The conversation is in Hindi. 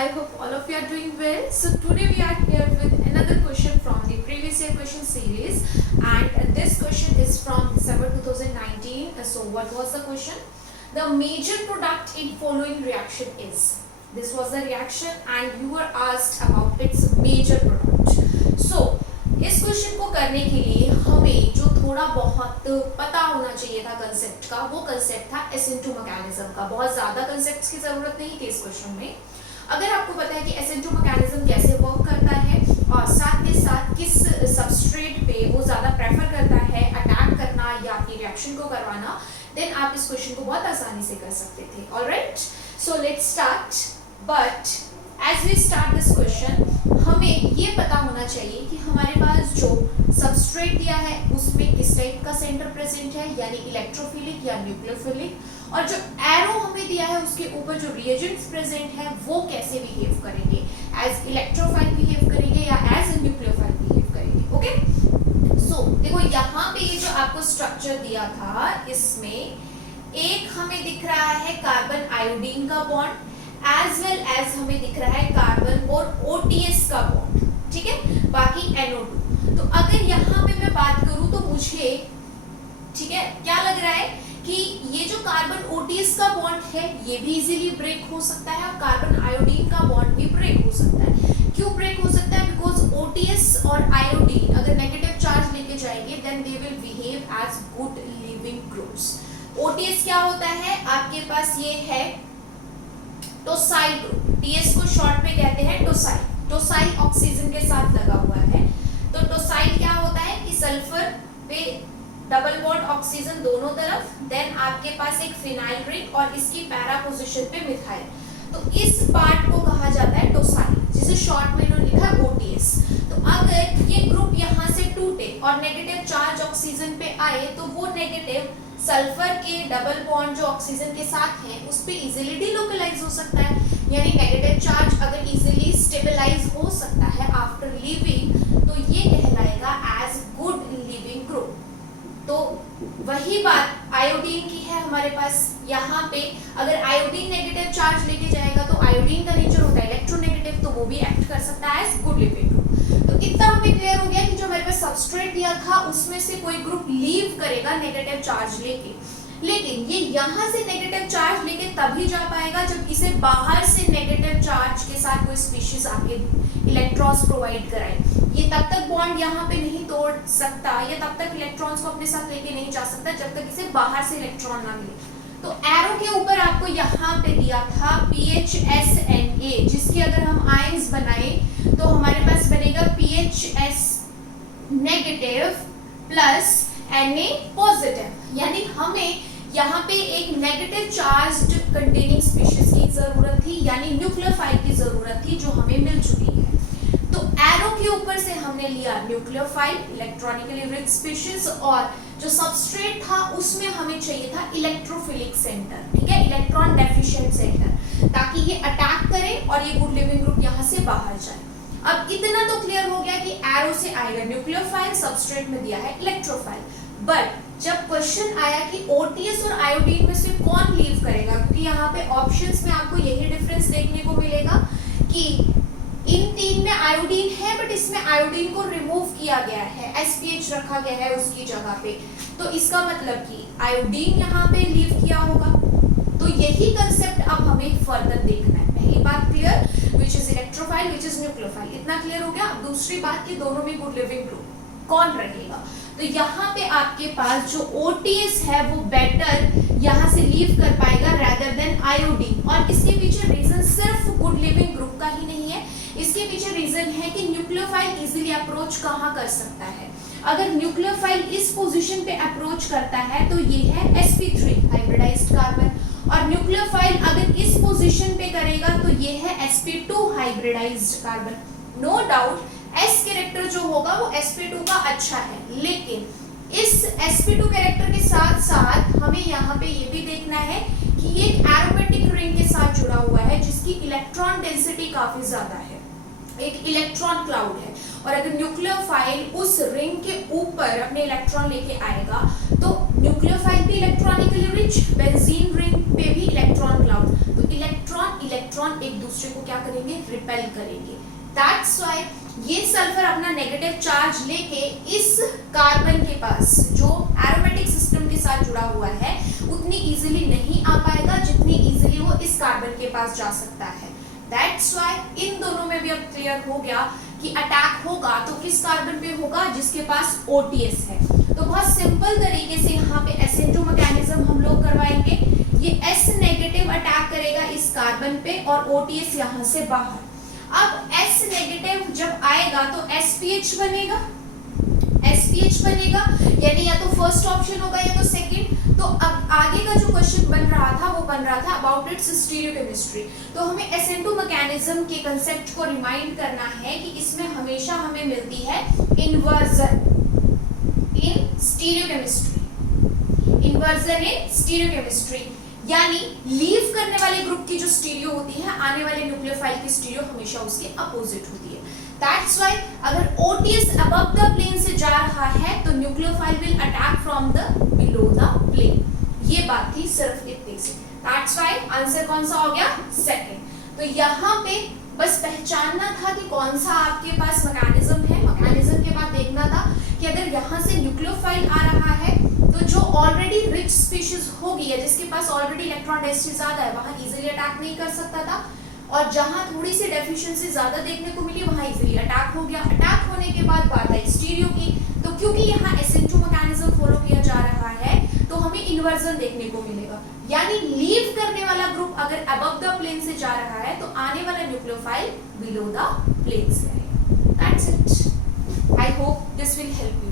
I hope all of you are doing well. So today we are here with another question from the previous year question series, and this question is from December 2019. So what was the question? The major product in following reaction is. This was the reaction and you were asked about its major product. So इस क्वेश्चन को करने के लिए हमें जो थोड़ा बहुत पता होना चाहिए था कंसेप्ट का, वो कंसेप्ट था SN2 मैकेनिज्म का। बहुत ज्यादा कंसेप्ट्स की जरूरत नहीं थी इस क्वेश्चन में। अगर आपको पता है कि SN2 मैकेनिज्म कैसे वर्क करता है और साथ के साथ किस सबस्ट्रेट पे वो ज्यादा प्रेफर करता है अटैक करना या अपनी रिएक्शन को करवाना, देन आप इस क्वेश्चन को बहुत आसानी से कर सकते थे। Alright, so let's start. But as we start this question, हमें ये पता होना चाहिए कि हमारे पास जो सबस्ट्रेट दिया है उसमें किस टाइप का सेंटर प्रेजेंट है, यानी इलेक्ट्रोफिलिक या न्यूक्लियोफिलिक, और जो एरो हमें दिया है उसके ऊपर जो रिएजेंट्स प्रेजेंट है वो कैसे बिहेव करेंगे, एज इलेक्ट्रोफाइल बिहेव करेंगे या एज न्यूक्लियोफाइल बिहेव करेंगे। ओके, सो देखो यहाँ पे ये जो आपको स्ट्रक्चर दिया था, इसमें एक हमें दिख रहा है कार्बन आयोडीन का बॉन्ड, एज वेल एज हमें दिख रहा है कार्बन और OTS का बॉन्ड, ठीक है, बाकी NO2। तो अगर यहाँ पे मैं बात करूं तो मुझे, ठीक है, क्या लग रहा है कि ये जो कार्बन OTS का बॉन्ड है ये भी इजीली ब्रेक हो सकता है और कार्बन आयोडीन का बॉन्ड भी ब्रेक हो सकता है। क्यों ब्रेक हो सकता है? बिकॉज OTS और आयोडीन अगर नेगेटिव चार्ज लेके जाएंगे then they will behave as good living groups. OTS क्या होता है? आपके पास ये है टोसाइल ग्रुप, TS को शॉर्ट में कहते हैं टोसाइल। टोसाइल ऑक्सीजन के साथ लगा हुआ है। तो टोसाइल क्या होता है कि सल्फर पे डबल बॉन्ड ऑक्सीजन दोनों तरफ, देन आपके पास एक फिनाइल रिंग और इसकी पैरा पोजीशन पे मिथाइल। तो इस पार्ट को कहा जाता है टोसाइल, जिसे शॉर्ट में इन्होंने लिखा OTS। तो अगर ये ग्रुप यहाँ से टूटे और नेगेटिव चार्ज ऑक्सीजन पे आए तो वो नेगेटिव सल्फर के डबल बॉन्ड जो ऑक्सीजन के साथ है उस पे इजीली डिलोकलाइज हो सकता है, यानी नेगेटिव चार्ज अगर इजीली स्टेबलाइज हो सकता है आफ्टर लीविंग, तो ये कहलाएगा एज गुड लिविंग ग्रुप। तो वही बात आयोडीन की है हमारे पास। यहाँ पे अगर आयोडीन नेगेटिव चार्ज लेके जाएगा तो आयोडीन का नेचर होता है इलेक्ट्रोनेगेटिव, तो वो भी एक्ट कर सकता है एज गुड लिविंग ग्रुप। तो इतना हमें क्लियर हो गया कि जो हमारे पास सबस्ट्रेट दिया था उसमें से कोई ग्रुप लीव करेगा नेगेटिव चार्ज लेके, लेकिन ये यहाँ से नेगेटिव चार्ज लेके तभी जा पाएगा जब इसे बाहर से नेगेटिव चार्ज के साथ कोई स्पीशीज आके इलेक्ट्रॉन्स प्रोवाइड कराए। ये तब तक बॉन्ड यहाँ पे नहीं तोड़ सकता या तब तक इलेक्ट्रॉन्स को अपने साथ लेके नहीं जा सकता जब तक इसे बाहर से इलेक्ट्रॉन ना मिले। तो एरो के ऊपर आपको यहाँ पे दिया था PHSNA, जिसके अगर हम आयंस बनाए तो हमारे पास बनेगा PHS negative plus Na positive, यानी हमें यहाँ पे एक नेगेटिव चार्ज्ड कंटेनिंग स्पीशीज की जरूरत थी, यानी न्यूक्लियोफाइल की जरूरत थी, जो हमें मिल चुकी है। तो एरो के ऊपर से हमने लिया न्यूक्लियोफाइल इलेक्ट्रॉनिकली रिच स्पीशीज, और जो सबस्ट्रेट था उसमें हमें चाहिए था इलेक्ट्रोफिलिक सेंटर, ठीक है, इलेक्ट्रॉन डेफिशिएंट सेंटर, ताकि ये अटैक करे और ये गुड लिविंग ग्रुप यहाँ से बाहर जाए। अब इतना तो क्लियर हो गया कि एरो से आएगा न्यूक्लियोफाइल, सबस्ट्रेट में दिया है इलेक्ट्रोफाइल। बट जब क्वेश्चन आया कि OTS और आयोडीन में से कौन लीव करेगा, क्योंकि यहाँ पे ऑप्शंस में आपको यही डिफरेंस देखने को मिलेगा कि इन तीन में आयोडीन है बट इसमें आयोडीन को रिमूव किया गया है, SPH रखा गया है उसकी जगह पे। तो इसका मतलब कि आयोडीन यहाँ पे लीव किया होगा। तो यही कंसेप्ट अब हमें फर्दर देखना है। पहली बात clear, which is electrophile, which is nucleophile, इतना क्लियर हो गया। अब दूसरी बात कि दोनों में गुड लिविंग ग्रुप कौन रहेगा। तो यहाँ पे आपके पास जो OTS है वो बेटर यहाँ से लीव कर पाएगा rather than आयोडीन, और इसके पीछे रीजन सिर्फ गुड लिविंग ग्रुप का ही नहीं है, इसके पीछे रीजन है कि न्यूक्लियोफाइल इजीली अप्रोच कहाँ कर सकता है। अगर न्यूक्लियोफाइल इस पोजीशन पे अप्रोच करता है तो ये है sp3 हाइब्रिडाइज्ड कार्बन, और न्यूक्लियोफाइल अगर इस पोजीशन पे करेगा तो ये है sp2 hybridized carbon. No doubt S character जो होगा वो sp2 का अच्छा है, लेकिन इस sp2 कैरेक्टर के साथ साथ हमें यहाँ पे ये भी देखना है कि ये एक एरोमेटिक रिंग के साथ जुड़ा हुआ है जिसकी इलेक्ट्रॉन डेंसिटी काफी ज्यादा है, एक इलेक्ट्रॉन क्लाउड है, और अगर न्यूक्लियोफाइल उस रिंग के ऊपर अपने इलेक्ट्रॉन लेके आएगा तो न्यूक्लियोफाइल भी इलेक्ट्रॉनिकली रिच, बेंजीन रिंग पे भी इलेक्ट्रॉन क्लाउड, तो इलेक्ट्रॉन इलेक्ट्रॉन एक दूसरे को क्या करेंगे, रिपेल करेंगे। दैट्स व्हाई ये सल्फर अपना नेगेटिव चार्ज लेके इस कार्बन के पास जो एरोमेटिक सिस्टम के साथ जुड़ा हुआ है उतनी इजीली नहीं आ पाएगा जितनी इजीली वो इस कार्बन के पास जा सकता है। दैट्स व्हाई इन दोनों में भी अब क्लियर हो गया कि अटैक होगा तो किस कार्बन पे होगा, जिसके पास OTS है। तो बहुत सिंपल तरीके से यहाँ पे SN2 मैकेनिज्म हम लोग करवाएंगे। ये S नेगेटिव अटैक करेगा इस कार्बन पे और OTS यहाँ से बाहर। अब S नेगेटिव जब आएगा तो SPH बनेगा, SPH बनेगा, यानी या तो फर्स्ट ऑप्शन होगा या तो सेकंड। तो अब आगे का जो क्वेश्चन बन रहा था वो बन रहा था अबाउट इट्स स्टीरियोकेमिस्ट्री। तो हमें SN2 मैकेनिज्म के कंसेप्ट को रिमाइंड करना है कि इसमें हमेशा हमें मिलती है इन्वर्जन इन स्टीरियोकेमिस्ट्री, इन्वर्जन इन स्टीरियोकेमिस्ट्री, यानी लीव करने वाले ग्रुप की जो स्टीरियो होती है, आने वाले न्यूक्लियोफाइल की स्टीरियो हमेशा उसके अपोजिट होती है। That's why अगर OTS above the plane से जा रहा है तो nucleophile will attack from the below the plane। ये बात थी सिर्फ इतनी सी। That's why आंसर कौन सा हो गया, सेकंड। तो यहाँ पे बस पहचानना था कि कौन सा आपके पास मैकेनिज्म है। मैकेनिज्म के बाद देखना था कि अगर यहाँ से न्यूक्लियोफाइल आ रहा है तो जो ऑलरेडी रिच स्पीशीज होगी या जिसके पास ऑलरेडी इलेक्ट्रॉन डेंसिटी ज्यादा है वहां इजीली अटैक नहीं कर सकता था, और जहां थोड़ी सी डेफिशिएंसी ज्यादा देखने को मिली वहां इजीली अटैक हो गया। अटैक होने के बाद बात आई स्टीरियो की, तो क्योंकि यहाँ SN2 मैकेनिज्म फॉलो किया जा रहा है तो हमें इन्वर्जन देखने को मिलेगा, यानी लीव करने वाला ग्रुप अगर अबव द प्लेन से जा रहा है तो आने वाला न्यूक्लियोफाइल बिलो द प्लेन से आएगा। That's it. I hope this will help you.